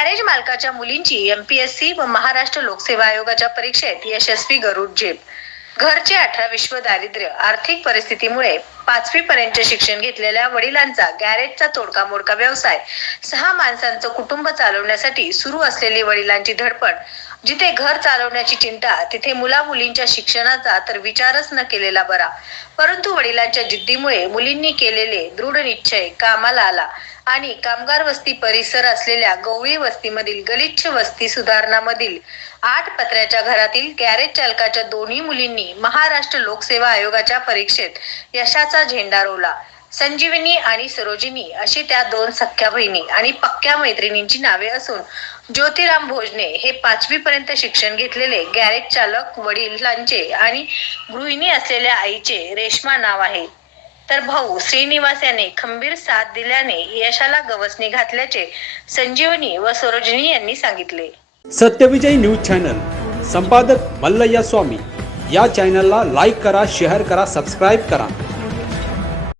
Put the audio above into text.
चालकाच्या मुलींची एमपीएससी व महाराष्ट्र लोकसेवा आयोगाच्या परीक्षेत यशस्वी गरुड झेप. घरचे अठरा विश्व दारिद्र्य आर्थिक परिस्थितीमुळे पाचवी पर्यंत शिक्षण घेतलेल्या वडिलांचा गॅरेजचा तोडका मोडका व्यवसाय सहा माणसांचं कुटुंब चालवण्यासाठी सुरू असलेली वडिलांची धडपड जिथे घर चालवण्याची चिंता तिथे मुला मुलींच्या शिक्षणाचा तर विचारच न केलेला बरा. परंतु वडिलांच्या जिद्दीमुळे मुलींनी केलेले दृढ निश्चय कामाला आला आणि कामगार वस्ती परिसर असलेल्या गवळी वस्तीमधील गलिच्छ वस्ती सुधारणामधील आठ पत्र्याच्या घरातील गॅरेज चालकाच्या दोन्ही मुलींनी महाराष्ट्र लोकसेवा आयोगाच्या परीक्षेत यशाचा झेंडा रोवला. संजीवनी आणि सरोजिनी अशी त्या दोन सख्या बहिणी आणि पक्क्या मैत्रिणींची नावे असून ज्योतिराम भोजने हे पाचवी पर्यंत शिक्षण घेतलेले गॅरेज चालक वडिलांचे आणि गृहिणी असलेल्या आईचे रेश्मा नाव आहे. तर भाऊ श्रीनिवास याने खंबीर साथ दिल्याने यशाला गवसणी घातल्याचे संजीवनी व सरोजिनी यांनी सांगितले. सत्यविजय न्यूज चॅनल संपादक मल्लय्या स्वामी. या चॅनलला लाईक करा शेअर करा सबस्क्राईब करा.